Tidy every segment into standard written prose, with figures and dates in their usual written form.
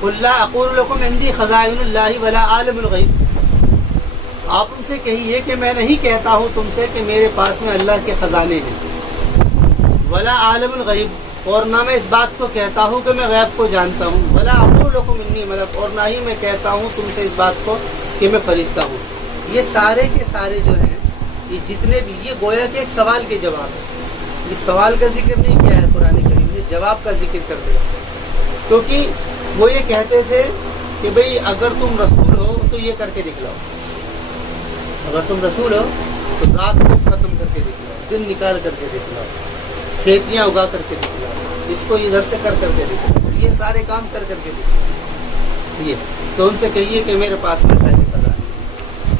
قل لا اقول لكم عندي خزائن اللہ ولا عالم الغیب، آپ ان سے کہیے کہ میں نہیں کہتا ہوں تم سے کہ میرے پاس میں اللہ کے خزانے ہیں، ولا عالم الغیب، اور نہ میں اس بات کو کہتا ہوں کہ میں غیب کو جانتا ہوں، ولا اقول لكم انی ملک، اور نہ ہی میں کہتا ہوں تم سے اس بات کو کہ میں فرشتہ ہوں۔ یہ سارے کے سارے جو ہیں، یہ جتنے بھی، یہ گویا کہ ایک سوال کے جواب ہے۔ یہ سوال کا ذکر نہیں کیا ہے قرآن کریم نے، جواب کا ذکر کر دیا، کیونکہ وہ یہ کہتے تھے کہ بھئی اگر تم رسول ہو تو یہ کر کے دکھلاؤ، اگر تم رسول ہو تو رات کو ختم کر کے دکھلاؤ، دن نکال کر کے دکھلاؤ، کھیتیاں اگا کر کے دکھلاؤ، اس کو ادھر سے کر کے دکھلاؤ، یہ سارے کام کر کے دکھلاؤ۔ یہ تو ان سے کہیے کہ میرے پاس میں اللہ کے خزانے۔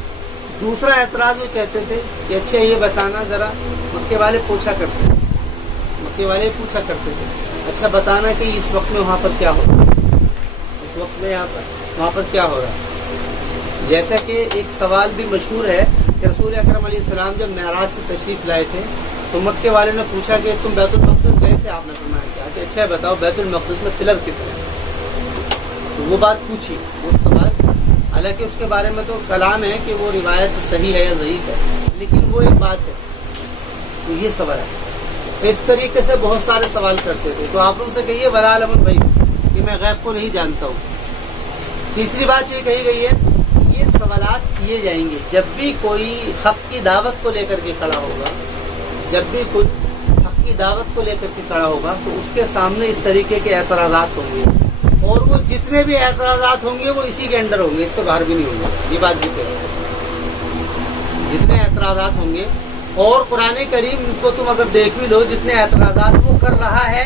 دوسرا اعتراض وہ کہتے تھے کہ اچھا یہ بتانا ذرا، مکے والے پوچھا کرتے تھے، مکے والے پوچھا کرتے تھے اچھا بتانا کہ اس وقت میں وہاں پر کیا ہو رہا ہے، اس وقت میں وہاں پر کیا ہو رہا ہے۔ جیسا کہ ایک سوال بھی مشہور ہے کہ رسول اکرم علیہ السلام جب معراج سے تشریف لائے تھے تو مکے والے نے پوچھا کہ تم بیت المقدس گئے تھے، آپ نے فرمایا کیا کہ اچھا بتاؤ بیت المقدس میں پلر کتنے ہیں، تو وہ بات پوچھی، وہ سوال، حالانکہ اس کے بارے میں تو کلام ہے کہ وہ روایت صحیح ہے یا ضعیف ہے، لیکن وہ ایک بات ہے، تو یہ سوال ہے۔ اس طریقے سے بہت سارے سوال کرتے تھے، تو آپ ان سے کہیے ولا عالم الغیب، کہ میں غیب کو نہیں جانتا ہوں۔ تیسری بات یہ کہی گئی ہے، یہ سوالات کیے جائیں گے جب بھی کوئی حق کی دعوت کو لے کر کے کھڑا ہوگا، جب بھی کوئی حق کی دعوت کو لے کر کے کھڑا ہوگا تو اس کے سامنے اس طریقے کے اعتراضات ہوں گے، اور وہ جتنے بھی اعتراضات ہوں گے وہ اسی کے اندر ہوں گے، اس سے باہر بھی نہیں ہوں گے، یہ بات بھی ہے، جتنے اعتراضات ہوں گے۔ اور قرآن کریم کو تم اگر دیکھ بھی لو، جتنے اعتراضات وہ کر رہا ہے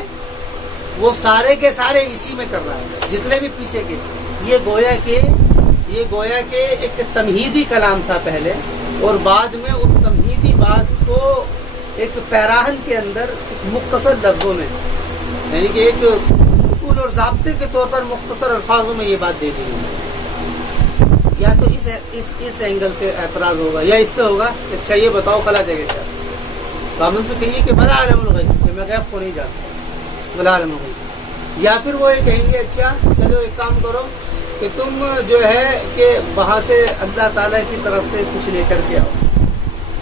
وہ سارے کے سارے اسی میں کر رہا ہے، جتنے بھی پیچھے کے، یہ گویا کہ ایک تمہیدی کلام تھا پہلے، اور بعد میں اس تمہیدی بات کو ایک پیراہن کے اندر مختصر لفظوں میں، یعنی کہ ایک اصول اور ضابطے کے طور پر مختصر الفاظوں میں یہ بات دے دی ہے۔ یا تو اس اینگل سے اعتراض ہوگا یا اس سے ہوگا کہ اچھا یہ بتاؤ فلاں جگہ کیا، تو ہم ان سے کہیے کہ بلا عالم الغیب، کہ میں غیب کو نہیں جانتا، بلا عالم الغیب۔ یا پھر وہ یہ کہیں گے اچھا چلو ایک کام کرو کہ تم جو ہے کہ وہاں سے اللہ تعالیٰ کی طرف سے کچھ لے کر کے آؤ،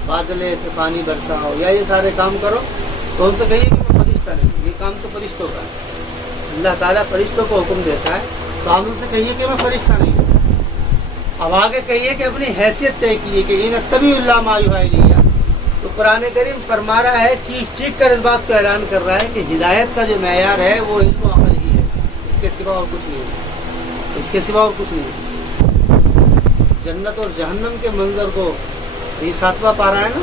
بادلے سے پانی برساؤ، یا یہ سارے کام کرو، تو ان سے کہیے کہ میں فرشتہ نہیں، یہ کام تو فرشتوں کا ہے، اللہ تعالیٰ فرشتوں کو حکم دیتا ہے، تو ہم ان سے کہیے کہ میں فرشتہ نہیں ہوں۔ اب آگے کہیے کہ اپنی حیثیت طے کیے کہ ان اتبع اللہ ما یوحی الیہ، تو قرآن کریم فرما رہا ہے، چیخ کر اس بات کو اعلان کر رہا ہے کہ ہدایت کا جو معیار ہے وہ علم و عمل ہی ہے، اس کے سوا اور کچھ نہیں ہے، اس کے سوا اور کچھ نہیں ہے۔ جنت اور جہنم کے منظر کو، یہ 7واں پارہ ہے نا،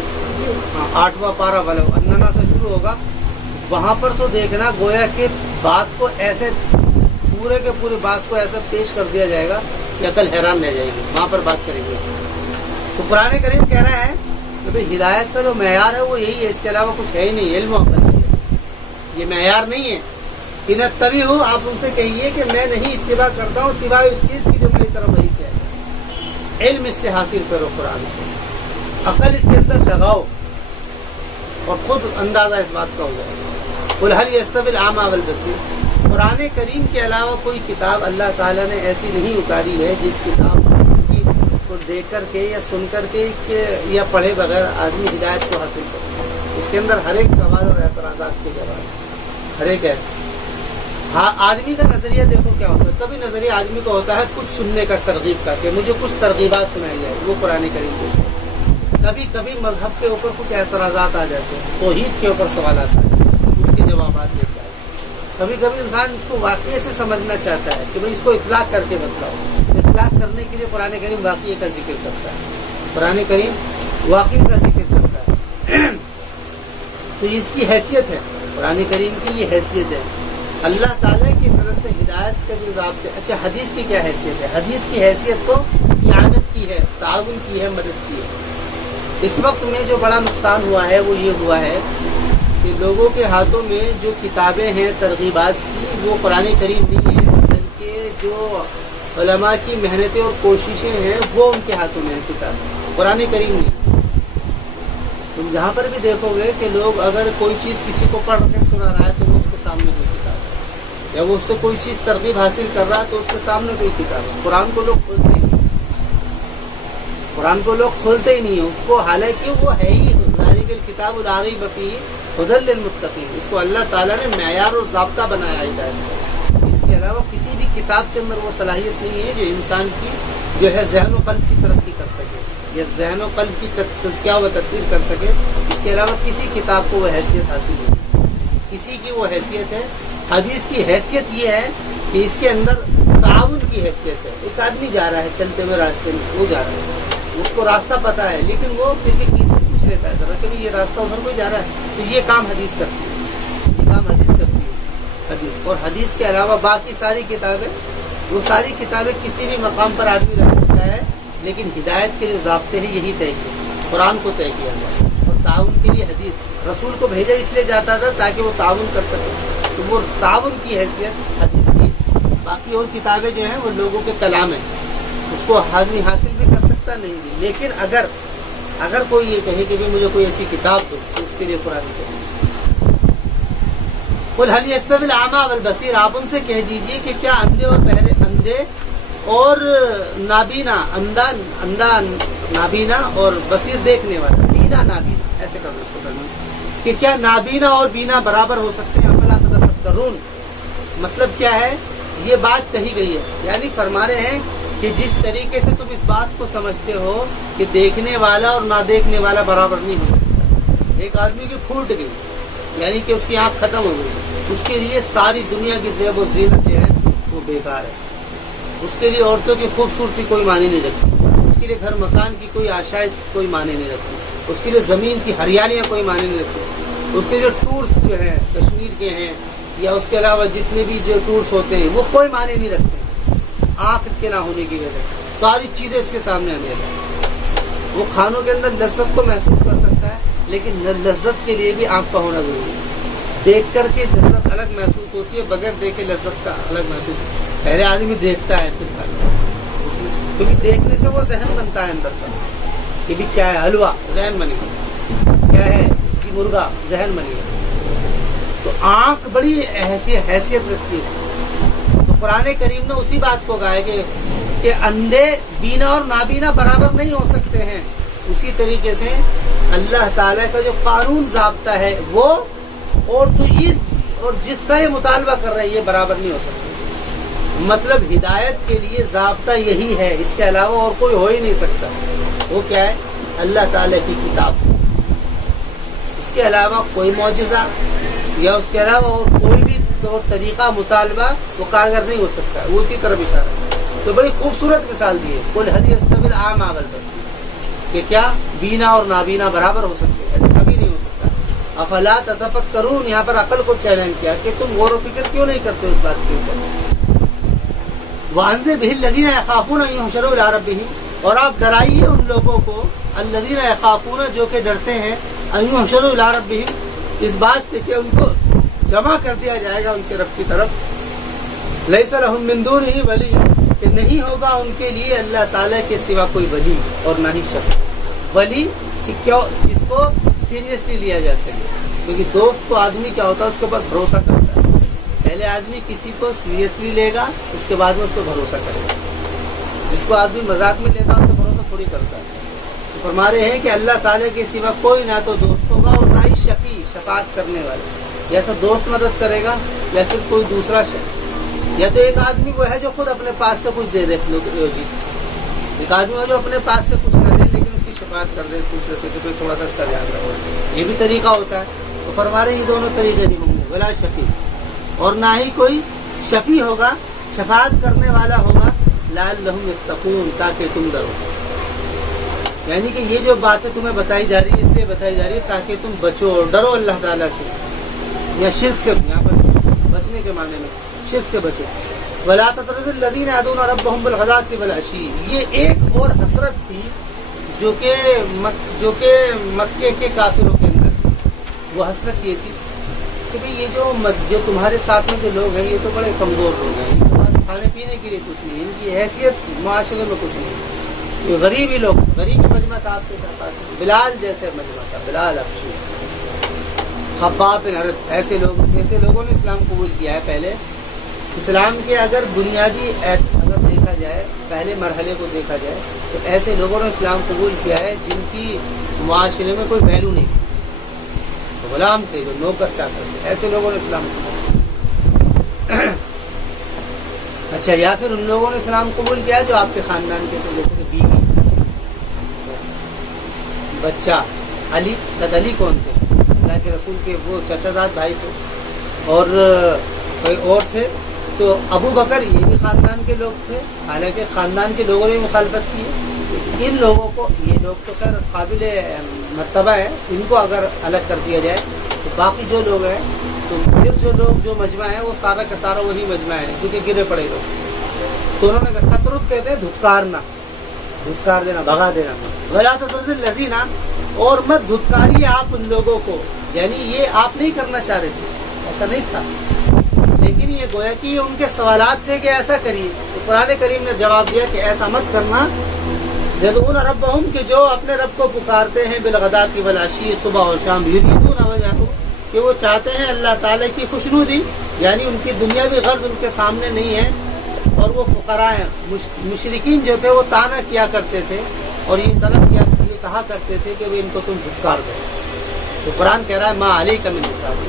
ہاں 8واں پارہ ولو اننا سے شروع ہوگا، وہاں پر تو دیکھنا گویا کہ بات کو ایسے پورے کے پورے بات کو ایسا پیش کر دیا جائے گا کہ عقل حیران رہ جائے گی، وہاں پر بات کریں گے۔ تو قرآن کریم کہہ رہا ہے کہ بھئی ہدایت کا جو معیار ہے وہ یہی ہے، اس کے علاوہ کچھ ہے ہی نہیں، علم و عمل ہے، یہ معیار نہیں ہے۔ ان اتبع، آپ ان سے کہیے کہ میں نہیں اتباع کرتا ہوں سوائے اس چیز کی جو میری طرف وحی کیا ہے، علم اس سے حاصل کرو، قرآن سے عقل اس کے اندر لگاؤ، اور خود اندازہ اس بات کا ہو جائے گا۔ قل هل يستوي الأعمى والبصير، قرآن کریم کے علاوہ کوئی کتاب اللہ تعالیٰ نے ایسی نہیں اتاری ہے جس کتاب کو دیکھ کر کے یا سن کر کے یا پڑھے بغیر آدمی ہدایت کو حاصل کرے۔ اس کے اندر ہر ایک سوال اور اعتراضات کے جواب، ہر ایک ہے۔ ہاں آدمی کا نظریہ دیکھو کیا ہوتا ہے، کبھی نظریہ آدمی کا ہوتا ہے کچھ سننے کا، ترغیب کا، کہ مجھے کچھ ترغیبات سنائی جائے، وہ قرآن کریم دیکھو۔ کبھی کبھی مذہب کے اوپر کچھ اعتراضات آ جاتے ہیں، توحید کے اوپر سوالات آتے ہیں، اس کے جوابات دیتا ہے۔ کبھی کبھی انسان اس کو واقعے سے سمجھنا چاہتا ہے کہ بھئی اس کو اطلاق کر کے بتلاؤ، اطلاق کرنے کے لیے قرآن کریم واقعے کا ذکر کرتا ہے، قرآن کریم واقعے کا ذکر کرتا ہے۔ تو اس کی حیثیت ہے، قرآن کریم کی یہ حیثیت ہے، اللہ تعالیٰ کی طرف سے ہدایت کا جو ضابطہ۔ اچھا حدیث کی کیا حیثیت ہے؟ حدیث کی حیثیت تو اعانت کی ہے، تعاون کی ہے، مدد کی ہے۔ اس وقت میں جو بڑا نقصان ہوا ہے وہ یہ ہوا ہے کہ لوگوں کے ہاتھوں میں جو کتابیں ہیں ترغیبات کی، وہ قرآن کریم نہیں ہے، بلکہ جو علماء کی محنتیں اور کوششیں ہیں وہ ان کے ہاتھوں میں ہیں کتابیں، قرآن کریم نہیں۔ تم جہاں پر بھی دیکھو گے کہ لوگ اگر کوئی چیز کسی کو پڑھ کر سنا رہا ہے تو وہ اس کے سامنے کوئی کتاب ہے، یا وہ اس سے کوئی چیز ترغیب حاصل کر رہا ہے تو اس کے سامنے کوئی کتاب ہے. قرآن کو لوگ کھولتے ہی نہیں، قرآن کو لوگ کھولتے ہی نہیں ہیں اس کو، حالانکہ وہ ہے ہی ذالک الکتاب لا ریب فیہ ھدی للمتقین. اس کو اللہ تعالیٰ نے معیار اور ضابطہ بنایا ہدایت. اس کے علاوہ کسی بھی کتاب کے اندر وہ صلاحیت نہیں ہے جو انسان کی جو ہے ذہن و قلب کی ترقی کر سکے یا ذہن و قلب کی تزکیہ و تطہیر کر سکے. اس کے علاوہ کسی کتاب کو وہ حیثیت حاصل نہیں، کسی کی وہ حیثیت ہے. حدیث کی حیثیت یہ ہے کہ اس کے اندر تعاون کی حیثیت ہے. ایک آدمی جا رہا ہے چلتے ہوئے راستے میں، وہ جا رہا ہے، اس کو راستہ پتا ہے، لیکن وہ پھر بھی کسی سے پوچھ لیتا ہے ذرا کہ یہ راستہ ادھر کوئی جا رہا ہے. تو یہ کام حدیث کرتی ہے، یہ کام حدیث کرتی ہے. حدیث اور حدیث کے علاوہ باقی ساری کتابیں، وہ ساری کتابیں کسی بھی مقام پر آدمی رکھ سکتا ہے، لیکن ہدایت کے جو ضابطے ہیں یہی طے کیے، قرآن کو طے کیا گیا. اور تعاون کے لیے حدیث رسول کو بھیجا اس لیے جاتا تھا تاکہ وہ تعاون کر سکے، تو وہ تعاون کی حیثیت حدیث کی. باقی اور کتابیں جو ہیں وہ لوگوں کے کلام ہیں، اس کو آدمی حاصل بھی کر سکتا نہیں بھی. لیکن اگر کوئی یہ کہے کہ مجھے کوئی ایسی کتاب دو تو اس کے لیے قرآن کریم. قل هل يستوي الاعمى والبصير، آپ ان سے کہہ دیجئے کہ کیا اندھے اور بہرے، اندھے اور نابینا، اندھا نابینا اور بصیر دیکھنے والا، بینا نابینا ایسے کر دو کہ کیا نابینا اور بینا برابر ہو سکتے ہیں؟ افلا تتفکرون. مطلب کیا ہے؟ یہ بات کہی گئی ہے، یعنی فرما رہے ہیں کہ جس طریقے سے تم اس بات کو سمجھتے ہو کہ دیکھنے والا اور نہ دیکھنے والا برابر نہیں ہو سکتا. ایک آدمی کی پھوٹ گئی یعنی کہ اس کی آنکھ ختم ہو گئی، اس کے لیے ساری دنیا کی زیب و زینت جو ہے وہ بیکار ہے. اس کے لیے عورتوں کی خوبصورتی کوئی معنی نہیں رکھتی، اس کے لیے گھر مکان کی کوئی آشائش کوئی معنی نہیں رکھتی، اس کے لیے زمین کی ہریالیاں کوئی معنی نہیں رکھتی. اس کے جو ٹورس جو ہیں کشمیر کے ہیں یا اس کے علاوہ جتنے بھی جو ٹورس ہوتے ہیں وہ کوئی معنی نہیں رکھتے. آنکھ کے نہ ہونے کی وجہ سے ساری چیزیں اس کے سامنے آنے لگتی. وہ کھانوں کے اندر لذت کو محسوس کر سکتا ہے، لیکن لذت کے لیے بھی آنکھ کا ہونا ضروری ہے. دیکھ کر کے لذت الگ محسوس ہوتی ہے، بغیر دیکھے لذت کا الگ محسوس ہوتا ہے. پہلے آدمی دیکھتا ہے پھر کھاتا ہے، کیونکہ دیکھنے سے وہ ذہن بنتا ہے اندر کا کہ بھی کیا ہے حلوہ، ذہن بنے گا، کیا ہے کہ مرغا، ذہن بنے گا. تو آنکھ بڑی حیثیت رکھتی ہے. تو قرآن کریم نے اسی بات کو کہا ہے کہ اندھے بینا اور نابینا برابر نہیں ہو سکتے ہیں. اسی طریقے سے اللہ تعالیٰ کا جو قانون ضابطہ ہے وہ اور جس کا یہ مطالبہ کر رہا ہے یہ برابر نہیں ہو سکتا. مطلب ہدایت کے لیے ضابطہ یہی ہے، اس کے علاوہ اور کوئی ہو ہی نہیں سکتا. وہ کیا ہے؟ اللہ تعالیٰ کی کتاب. اس کے علاوہ کوئی معجزہ یا اس کے علاوہ اور کوئی بھی طریقہ مطالبہ وہ کارگر نہیں ہو سکتا. وہ اسی طرف اشارہ ہے. تو بڑی خوبصورت مثال دی ہے، قل هل يستوي الاعمى والبصير، کہ کیا بینا اور نابینا برابر ہو سکتے ہیں؟ ایسا کبھی نہیں ہو سکتا. افلا تتفکرون، یہاں پر عقل کو چیلنج کیا کہ تم غور و فکر کیوں نہیں کرتے اس بات کے اوپر. وَأَنذِرْ بِهِ الَّذِينَ يَخَافُونَ أَن يُحْشَرُوا إِلَىٰ رَبِّهِمْ، اور آپ ڈرائیے ان لوگوں کو، الَّذِينَ يَخَافُونَ جو کہ ڈرتے ہیں، أَن يُحْشَرُوا إِلَىٰ رَبِّهِمْ اس بات سے کہ ان کو جمع کر دیا جائے گا ان کے رب کی طرف. لَيْسَ لَهُم مِّن دُونِهِ وَلِيٌّ، کہ نہیں ہوگا ان کے لیے اللہ تعالیٰ کے سوا کوئی ولی اور نہ ہی شفیع. ولی جس کو سیریسلی لیا جا سکے، کیونکہ دوست کو آدمی کیا ہوتا ہے اس کے اوپر بھروسہ کرتا ہے. پہلے آدمی کسی کو سیریسلی لے گا، اس کے بعد میں اس کو بھروسہ کرے گا. جس کو آدمی مذاق میں لیتا ہے اس کو بھروسہ تھوڑی کرتا ہے. تو فرما رہے ہیں کہ اللہ تعالیٰ کے سوا کوئی نہ تو دوست ہوگا اور نہ ہی شفیع، شفاعت کرنے والے. یا تو دوست مدد کرے گا یا پھر کوئی دوسرا شخص. یا تو ایک آدمی وہ ہے جو خود اپنے پاس سے کچھ دے دے، ایک آدمی ہے جو اپنے پاس سے کچھ نہ دے لیکن اس کی شفاعت کر دے دوسرے سے کہ تھوڑا سا اس کا دھیان رکھو. یہ بھی طریقہ ہوتا ہے. تو فرما رہے ہیں یہ دونوں طریقے نہیں ہوں گے، ولا شفیع، اور نہ ہی کوئی شفیع ہوگا، شفاعت کرنے والا ہوگا. لعلہم یتقون، تاکہ تم ڈرو. یعنی کہ یہ جو باتیں تمہیں بتائی جا رہی ہے اس لیے بتائی جا رہی ہے تاکہ تم بچو اور ڈرو اللہ تعالیٰ سے، یا شرک سے. یہاں پر بچنے کے معنی میں شرک سے بچو. ولا تطرد الذین یدعون ربهم بالغداۃ والعشی، یہ ایک اور حسرت تھی جو کہ مکے کے کافروں کے اندر. وہ حسرت یہ تھی کہ بھئی یہ جو تمہارے ساتھ میں جو لوگ ہیں یہ تو بڑے کمزور لوگ ہیں، ان کے پاس کھانے پینے کے لیے کچھ نہیں، ان کی حیثیت معاشرے میں کچھ نہیں. یہ غریب ہی لوگ، غریب مجمع تھا آپ کے ساتھ. بلال جیسے مجمع تھا، بلال ابشی، خباب بن حرب، ایسے لوگوں نے اسلام قبول کیا ہے پہلے. اسلام کے اگر بنیادی اگر دیکھا جائے، پہلے مرحلے کو دیکھا جائے، تو ایسے لوگوں نے اسلام قبول کیا ہے جن کی معاشرے میں کوئی ویلو نہیں تھی، غلام تھے، جو نوکر چاکر تھے، ایسے لوگوں نے اسلام قبول کیا۔ اچھا، یا پھر ان لوگوں نے اسلام قبول کیا جو آپ کے خاندان کے تھے، جیسے کہ بیوی، بچہ۔ علی کون تھے؟ اللہ کے رسول کے وہ چچا زاد بھائی تھے، اور کوئی اور تھے۔ تو ابو بکر یہ بھی خاندان کے لوگ تھے، حالانکہ خاندان کے لوگوں نے مخالفت کی ہے۔ ان لوگوں کو، یہ لوگ تو خیر قابل مرتبہ ہے، ان کو اگر الگ کر دیا جائے تو باقی جو لوگ ہیں، تو پھر جو مجمع ہے وہ سارا کا سارا وہی مجمع ہے جو کہ گرے پڑے لوگ۔ تو انہوں نے تطرد کہتے ہیں دھتکارنا، دھتکار دینا، بھگا دینا۔ ولا تطرد الذین، اور مت دھتکاریے آپ ان لوگوں کو، یعنی یہ آپ نہیں کرنا چاہ رہے تھے، ایسا نہیں تھا، لیکن یہ گویا کہ یہ ان کے سوالات تھے کہ ایسا کریے، تو قرآن کریم نے جواب دیا کہ ایسا مت کرنا۔ یدعون ربہم، کہ جو اپنے رب کو پکارتے ہیں، بالغداۃ والعشی، صبح اور شام، یریدون وجہہ، کہ وہ چاہتے ہیں اللہ تعالیٰ کی خوشنودی، یعنی ان کی دنیاوی غرض ان کے سامنے نہیں ہے۔ اور وہ فقراء ہیں، مشرکین جو تھے وہ طعنہ کیا کرتے تھے اور یہ طلب کیا، یہ کہا کرتے تھے کہ وہ ان کو تم دھتکار دو۔ تو قرآن کہہ رہا ہے ما علیک من حساب،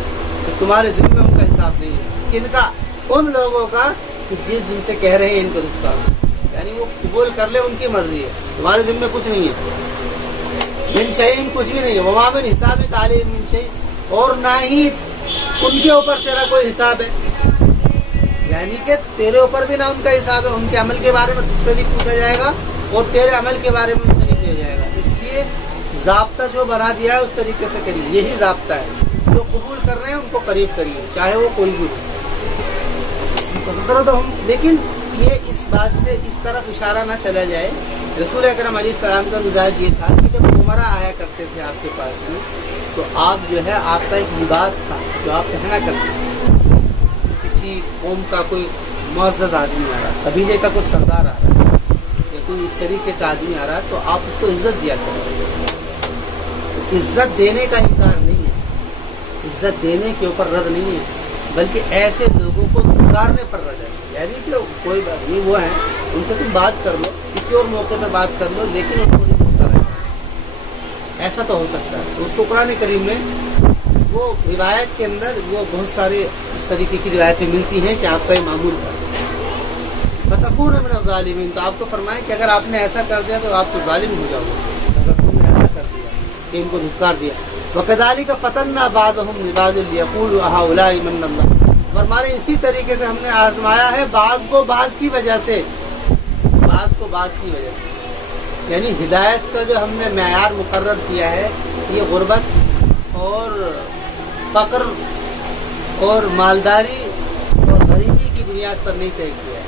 کہ تمہارے ذمہ ان کا حساب نہیں ہے۔ کن کا؟ ان لوگوں کا کہ جن سے کہہ رہے ہیں ان کو دھتکار دو، یعنی وہ قبول کر لے، ان کی مرضی ہے، تمہارے ذمہ کچھ نہیں ہے۔ من شیء، کچھ بھی نہیں ہے۔ وما من حسابک علیہم من شیء، اور نہ ہی ان کے اوپر تیرا کوئی حساب ہے، یعنی کہ تیرے اوپر بھی نہ ان کا حساب ہے، ان کے عمل کے بارے میں تجھ سے نہیں پوچھا جائے گا اور تیرے عمل کے بارے میں ان سے نہیں کیا جائے گا۔ اس لیے ضابطہ جو بنا دیا ہے اس طریقے سے کریے، یہی ضابطہ ہے۔ جو قبول کر رہے ہیں ان کو قریب کریے، چاہے وہ کوئی بھی ہو۔ لیکن یہ اس بات سے اس طرف اشارہ نہ چلا جائے، رسول اکرم علیہ السلام کا مزاج یہ تھا کہ جب عمرہ آیا کرتے تھے آپ کے پاس میں، تو آپ جو ہے، آپ کا ایک لباس تھا جو آپ پہنا کرتے تھے۔ کسی قوم کا کوئی معزز آدمی آ رہا، قبیلے کا کوئی سردار آ رہا یا کوئی اس طریقے کا آدمی آ رہا، تو آپ اس کو عزت دیا کرتے۔ عزت دینے کا انکار نہیں ہے، عزت دینے کے اوپر رد نہیں ہے، بلکہ ایسے لوگوں کو دھتکارنے پر رد ہے، یعنی کہ کوئی بات نہیں، وہ ہیں، ان سے تم بات کر لو، کسی اور موقع پہ بات کر لو، لیکن ان کو نہیں دھتکارنا۔ ایسا تو ہو سکتا ہے، تو اس کو قرآن کریم میں وہ روایت کے اندر وہ بہت سارے اس طریقے کی روایتیں ملتی ہیں کہ آپ کا یہ معمول تھا۔ فتکون من الظالمین، تو آپ کو فرمائیں کہ اگر آپ نے ایسا کر دیا تو آپ تو ظالم ہو جاؤ گے، اگر تم نے ایسا کر دیا کہ ان کو دھتکار دیا۔ وَكَذَلِكَ فَتَنَّا بَعْضَهُمْ لِبَعْضٍ لِيَقُولُوا أَهَٰؤُلَاءِ مَنَّ اللَّهُ، اور ہمارے اسی طریقے سے ہم نے آزمایا ہے بعض کو بعض کی وجہ سے، بعض کو بعض کی وجہ سے، یعنی ہدایت کا جو ہم نے معیار مقرر کیا ہے، یہ غربت اور فقر اور مالداری اور غریبی کی بنیاد پر نہیں طے کیا ہے،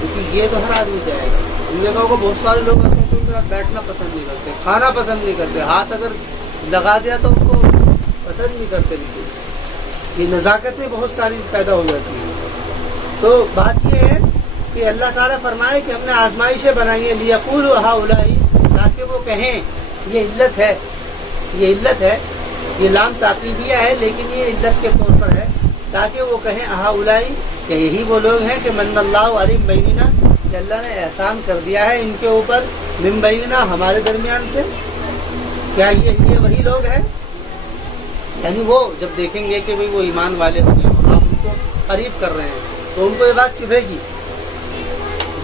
کیونکہ یہ تو ہر آدمی چاہے گا۔ ہم نے کہا کہ بہت سارے لوگ ایسے ہوتے ہیں ان کے ساتھ بیٹھنا پسند نہیں کرتے، کھانا پسند نہیں کرتے، ہاتھ اگر لگا دیا تو اس کو پسند نہیں کرتے، یہ نزاکتیں بہت ساری پیدا ہو جاتی ہیں۔ تو بات یہ ہے کہ اللہ تعالیٰ فرمائے کہ ہم نے آزمائشیں بنائی ہیں، لیقولوا هؤلاء، تاکہ وہ کہیں، یہ علت ہے، یہ علت ہے، یہ لام تعقیبیہ ہے لیکن یہ علت کے طور پر ہے، تاکہ وہ کہیں هؤلاء، کہ یہی وہ لوگ ہیں کہ من اللہ علیہم بیننا، کہ اللہ نے احسان کر دیا ہے ان کے اوپر، من بیننا، ہمارے درمیان سے۔ کیا یہ وہی لوگ ہیں؟ یعنی وہ جب دیکھیں گے کہ وہ ایمان والے ہوں گے اور آپ ان کو قریب کر رہے ہیں تو ان کو یہ بات چبھے گی،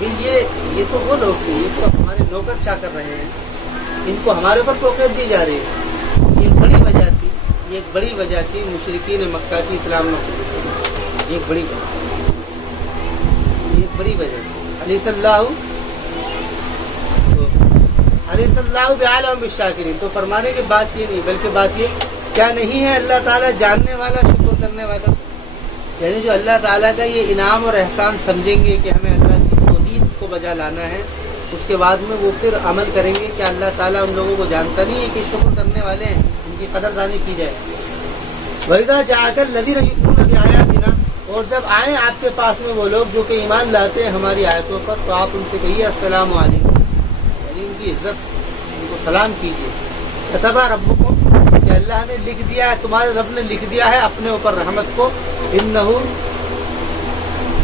یہ تو وہ لوگ ہیں، یہ تو ہمارے نوکر چا کر رہے ہیں، ان کو ہمارے اوپر فوقیت دی جا رہی ہے۔ یہ ایک بڑی وجہ تھی، یہ ایک بڑی وجہ تھی مشرکین مکہ کی اسلام میں، یہ ایک بڑی وجہ، یہ ایک بڑی وجہ تھی۔ علیہ صلی اللہ بعالم بالشاکرین، تو فرمانے کی بات یہ نہیں، بلکہ بات یہ کیا نہیں ہے اللہ تعالیٰ جاننے والا، شکر کرنے والا، یعنی جو اللہ تعالیٰ کا یہ انعام اور احسان سمجھیں گے کہ ہمیں اللہ کی توحید کو بجا لانا ہے، اس کے بعد میں وہ پھر عمل کریں گے کہ اللہ تعالیٰ ان لوگوں کو جانتا نہیں ہے کہ شکر کرنے والے ہیں، ان کی قدردانی کی جائے۔ وَإِذَا جَاءَكَ الَّذِينَ يُؤْمِنُونَ بِآيَاتِنَا، اور جب آئیں آپ کے پاس میں وہ لوگ جو کہ ایمان لاتے ہیں ہماری آیتوں پر، تو آپ ان سے کہیے السلام علیکم، یعنی ان کی عزت، ان کو سلام کیجیے۔ كتب ربکم، کہ اللہ نے لکھ دیا ہے، تمہارے رب نے لکھ دیا ہے اپنے اوپر رحمت کو، انہ،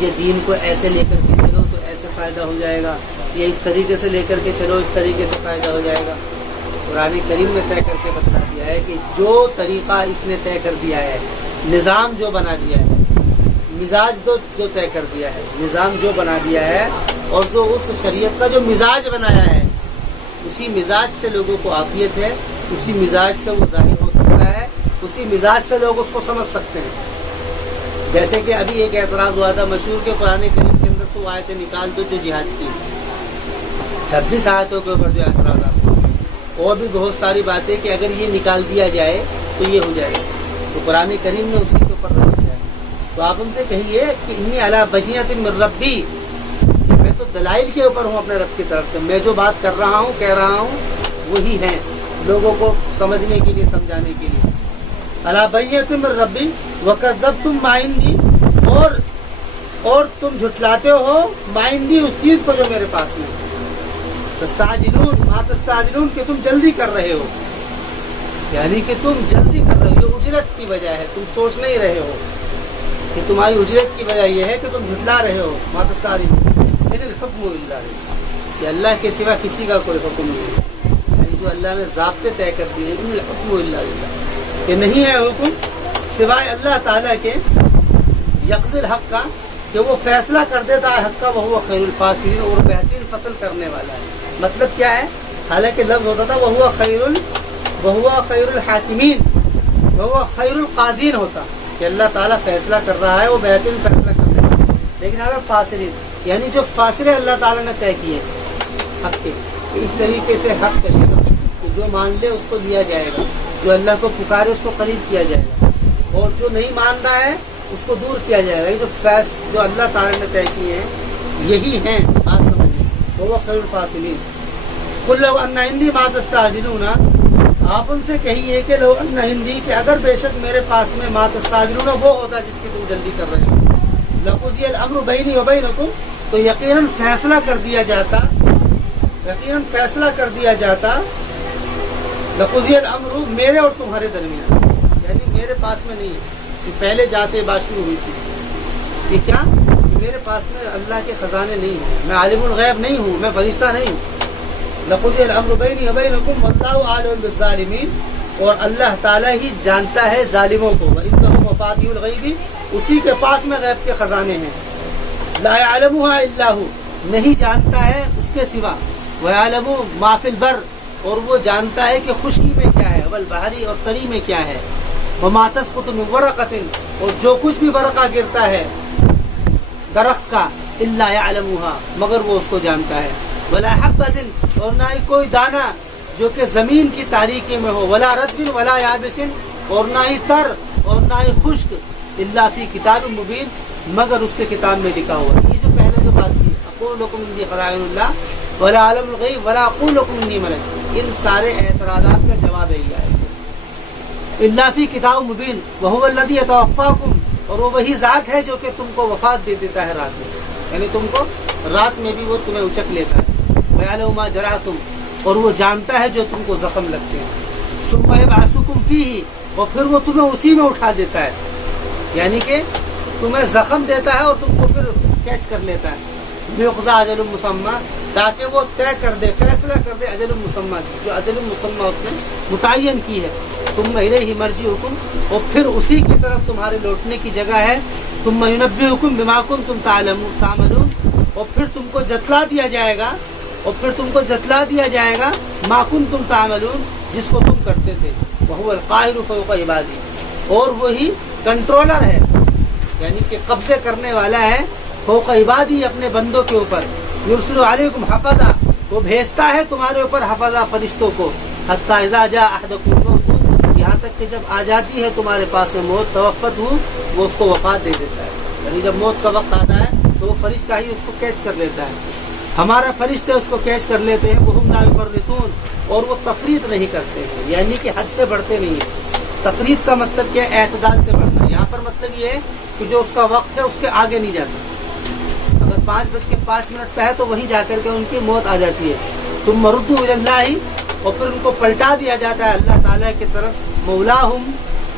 یہ دین کو ایسے لے کر کے چلو تو ایسے فائدہ ہو جائے گا، یہ اس طریقے سے لے کر کے چلو اس طریقے سے فائدہ ہو جائے گا۔ قرآن کریم نے طے کر کے بتا دیا ہے کہ جو طریقہ اس نے طے کر دیا ہے، نظام جو بنا دیا ہے، مزاج جو طے کر دیا ہے، نظام جو بنا دیا ہے، اور جو اس شریعت کا جو مزاج بنایا ہے، اسی مزاج سے لوگوں کو عافیت ہے، اسی مزاج سے وہ ظاہر ہو سکتا ہے، اسی مزاج سے لوگ اس کو سمجھ سکتے ہیں۔ جیسے کہ ابھی ایک اعتراض ہوا تھا مشہور کے قرآن کریم کے اندر سے وہ آیتیں نکال دو جو جہاد کی، 26 آیتوں کے اوپر جو اعتراضات، اور بھی بہت ساری باتیں کہ اگر یہ نکال دیا جائے تو یہ ہو جائے گا، تو قرآن کریم نے اسی کے اوپر رکھ دیا ہے۔ تو آپ ان سے کہیے کہ انی علی بینۃ من ربی، میں تو دلائل کے اوپر ہوں اپنے رب کی طرف سے، میں جو بات کر رہا ہوں کہہ رہا ہوں وہی ہیں لوگوں کو سمجھنے کے لیے سمجھانے کے لیے۔ علی بینۃ من ربی وکذبتم ما عندی، اور تم جھٹلاتے ہو ما عندی اس چیز کو جو میرے پاس میں، تستعجلون ما تستعجلون کہ تم جلدی کر رہے ہو، یعنی کہ تم جلدی کر رہے ہو، یہ اجلت کی وجہ ہے، تم سوچ نہیں رہے ہو کہ تمہاری اجلت کی وجہ یہ ہے کہ تم جھٹلا رہے ہو۔ ما تستعجلون ان الحکم الا للہ، کہ اللہ کے سوا کسی کا کوئی حکم نہیں ہے، یعنی جو اللہ نے ضابطے طے کر دیے، ان الحکم الا للہ، کہ نہیں ہے حکم سوائے اللہ تعالیٰ کے، یقضی الحق کا، کہ وہ فیصلہ کر دیتا ہے حق کا، وہ خیر الفاصلین، اور بہترین فصل کرنے والا ہے۔ مطلب کیا ہے؟ حالانکہ لفظ ہوتا تھا وہ خیر الحاکمین، وہ خیر القاضین ہوتا، کہ اللہ تعالیٰ فیصلہ کر رہا ہے، وہ بہترین فیصلہ کر رہا ہے، لیکن اگر فاصلین یعنی جو فاصلے اللہ تعالیٰ نے طے کیے حق کے، کہ اس طریقے سے حق چلے گا کہ جو مان لے اس کو دیا جائے گا، جو اللہ کو پکارے اس کو قریب کیا جائے گا، اور جو نہیں مان رہا ہے اس کو دور کیا جائے گا۔ یہ جو اللہ تعالیٰ نے طے کیے ہیں یہی ہیں، بات سمجھیں، وہ خیر الفاصلین۔ قل لو ان عندی ما تستعجلون، آپ ان سے کہیے کہ لو ان عندی، کہ اگر بے شک میرے پاس میں ما تستعجلون وہ ہوتا جس کی تم جلدی کر رہے ہو، لقضی الامر بینی و بینکم، تو یقیناً فیصلہ کر دیا جاتا، لقضی الامر میرے اور تمہارے درمیان، یعنی میرے پاس میں نہیں ہے، جو پہلے جہاں سے بات شروع ہوئی تھی کہ کیا کہ میرے پاس میں اللہ کے خزانے نہیں ہیں، میں عالم الغیب نہیں ہوں، میں فرشتہ نہیں ہوں۔ لقضی الامر بینی و بینکم واللہ اعلم بالظالمین، اور اللہ تعالیٰ ہی جانتا ہے ظالموں کو، وَإِنَّهُ مَفَاتِحُ الْغَيْبِ، اسی کے پاس میں غیب کے خزانے ہیں، لا يعلمها الا هو، نہیں جانتا ہے اس کے سوا، وَيَعْلَمُ مَا فِي الْبَرِّ، اور وہ جانتا ہے کہ خشکی میں کیا ہے، والبحری، اور تری میں کیا ہے، وَمَا تَسْقُطُ مِن وَرَقَةٍ، اور جو کچھ بھی ورقہ گرتا ہے درخت کا، إِلَّا يَعْلَمُهَا، مگر وہ اس کو جانتا ہے، وَلَا حَبَّةٍ، اور نہ ہی کوئی دانہ جو کہ زمین کی تاریکی میں ہو، وَلَا رَطْبٍ وَلَا يَابِسٍ، اور نہ ہی تر اور نہ ہی خشک، إِلَّا فِي كِتَابٍ مُبِينٍ، مگر اس کے کتاب میں لکھا ہوا ہے۔ یہ جو پہلے جو بات کی، اقول لکم انی خزائن اللہ ولا عالم الغیب ولا اقول لکم انی ملک، ان سارے اعتراضات کا جواب یہی ہے، الا فی کتاب مبین وہو الذی یتوفاکم، اور وہ وہی ذات ہے جو کہ تم کو وفات دے دیتا ہے رات میں، یعنی تم کو رات میں بھی وہ تمہیں اچک لیتا ہے، ویعلم ما جرحتم، اور وہ جانتا ہے جو تم کو زخم لگتے ہیں، ثم یبعثکم فیہ، اور پھر وہ تمہیں اسی میں اٹھا دیتا ہے، یعنی کہ تمہیں زخم دیتا ہے اور تم کو پھر کیچ کر لیتا ہے، لیقضی اجل مسمى، تاکہ وہ طے کر دے، فیصلہ کر دے اجل مسمى کی، جو اجل مسمى اس نے متعین کی ہے، ثم الیہ مرجعکم، اور پھر اسی کی طرف تمہارے لوٹنے کی جگہ ہے، ثم ینبئکم بما کنتم تعملون، اور پھر تم کو جتلا دیا جائے گا، ما کنتم تعملون، جس کو تم کرتے تھے، وہو القاہر فوق عبادی، اور وہی کنٹرولر ہے، یعنی کہ قبضے کرنے والا ہے، فوق عبادی، اپنے بندوں کے اوپر، یرسل علیکم حفظا، وہ بھیجتا ہے تمہارے اوپر حفظا، فرشتوں کو، حتی اذا جاء احدکم الموت، یہاں تک کہ جب آ جاتی ہے تمہارے پاس میں موت، توفت ہو، وہ اس کو وفات دے دیتا ہے، یعنی جب موت کا وقت آتا ہے تو وہ فرشتہ ہی اس کو کیچ کر لیتا ہے، ہمارا فرشتے اس کو کیچ کر لیتے ہیں، وہم لا یفرطون، اور وہ تفریط نہیں کرتے ہیں، یعنی کہ حد سے بڑھتے نہیں ہیں۔ تفریط کا مطلب کیا ہے؟ اعتدال سے بڑھنا، یہاں پر مطلب یہ ہے کہ جو اس کا وقت ہے اس کے آگے نہیں جاتا، اگر 5:05 پہ ہے تو وہیں جا کر کے ان کی موت آ جاتی ہے، ثم ردوا الی اللہ، اور پھر ان کو پلٹا دیا جاتا ہے اللہ تعالیٰ کی طرف، مولاہم،